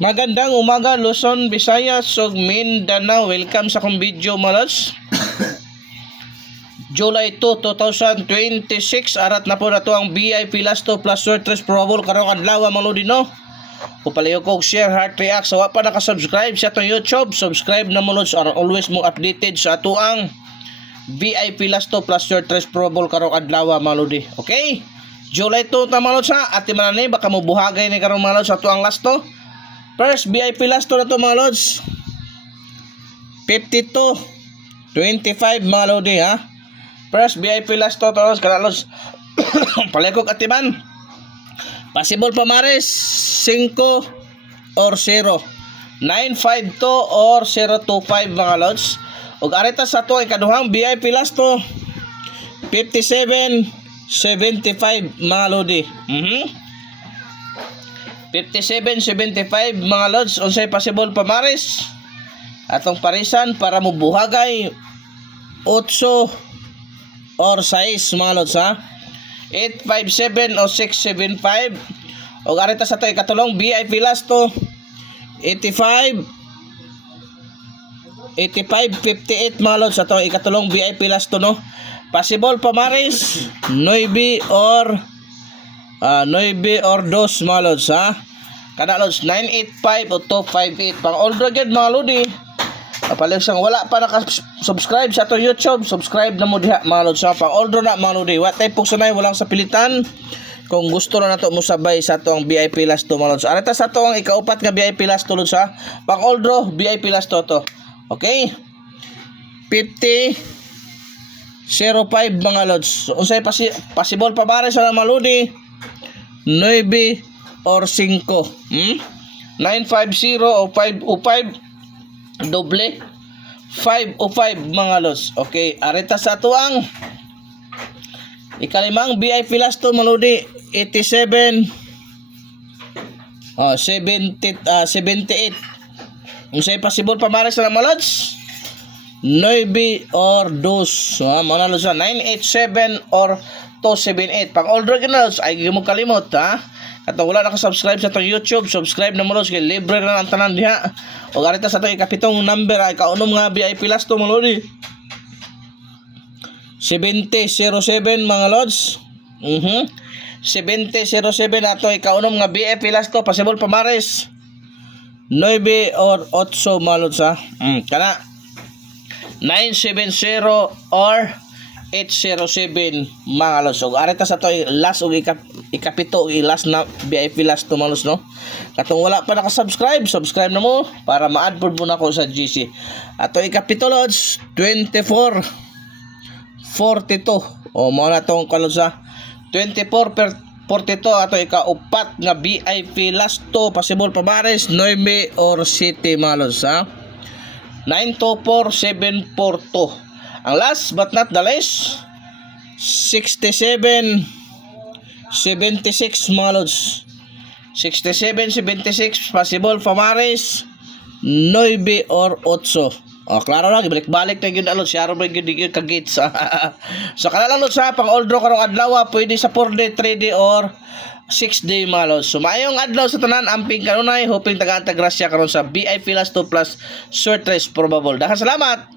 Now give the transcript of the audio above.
Magandang umaga Luzon, Visayas, ug Mindanao. Welcome sa akong video mga lods. July 2, 2026 arat na po na to ang VIP Last 2 plus Sortress probable karong adlaw mga lodi no. Upalayo ko share, heart, react. Sa wa pa naka-subscribe sa atong YouTube, subscribe na mo lods para always mo updated sa ato ang VIP Last 2 plus Sortress probable karong adlaw mga lodi. Okay? July 2 ta mga lods ha. Ati manani baka mo buhagay ni karong mga lods ato ang last 2. First, VIP last to na to mga lods. 52, 25 mga lodi ha. First, VIP last to lods. Kana lods. Palekog atiman. Possible pamares 5 or 0. 952 or 025 mga lods. Ug arita sa to ikaduhang VIP last to 57, 75 mga lodi. 57-75 mga lods. Unsay possible pamaris atong parisan para mo buhagay 8 or 6 mga lods ha. 857 o 675. O arita sa to ikatulong VIP last to 85 58 mga lods sa to ikatulong VIP last to no. Possible pamaris 9 or 9 or 2 mga lods ha. Kada lods 985 o 258 pang old rugged mga lodi. Papalig sang wala pa naka-subscribe sa atong YouTube, subscribe na mo diha mga lods ha. Pang old na mga lodi. What type sanay walang sa pilitan. Kung gusto na nato mo sabay sa atong VIP last 2 mga lods. Arita sa atong ikaupat nga VIP last 2 lods ha. Pang old VIP last 2 to. Okay? 50 05 mga lods. Unsay possible pa bare sa mga lodi? 9 or 5 950 o 505 doble 505 mga lods. Okay, arita sa tuang ikalimang VIP last to maludi 87 78. Unsay possible pamares sa mga lods? 9 or 2 mga lods 987 or 278. Pang older lods ay mo kalimot ha. Katong wala naka-subscribe sa atong YouTube, subscribe na mo lods kay libre na ang tanan diha. O garita sa atong ikapitong number ay kaunom nga VIP last to mga lodi. 7007 mga lods. 7007 ato ikaunom nga VIP last to possible pamares 9 or 8 mga lods ha. Kana 970 or 807 mga lods. So arita sa to last og ikapito og last na VIP last to mga lods no. Katong wala pa naka-subscribe, subscribe na mo para ma-add po na ko sa GC. Ato ikapito lods 24 42. O mo na tong kalods sa 24 per 42 ato ikaupat nga VIP last to possible pamares 9 or 7 mga lods ha. 924742. Ang last but not the least 67 76 mga lods. 67 76 possible pamares 9 or 8. Oh, klaro na gibalik-balik na gyud alod siya ron gyud gyud ka gates. So kana lang lods sa pang old draw karong adlaw pwede sa 4 day, 3 day or 6 day mga lods. So maayong adlaw sa tanan amping kanunay hoping tagaan ta grasya karon sa VIP last 2 plus Sortress probable. Daghang salamat.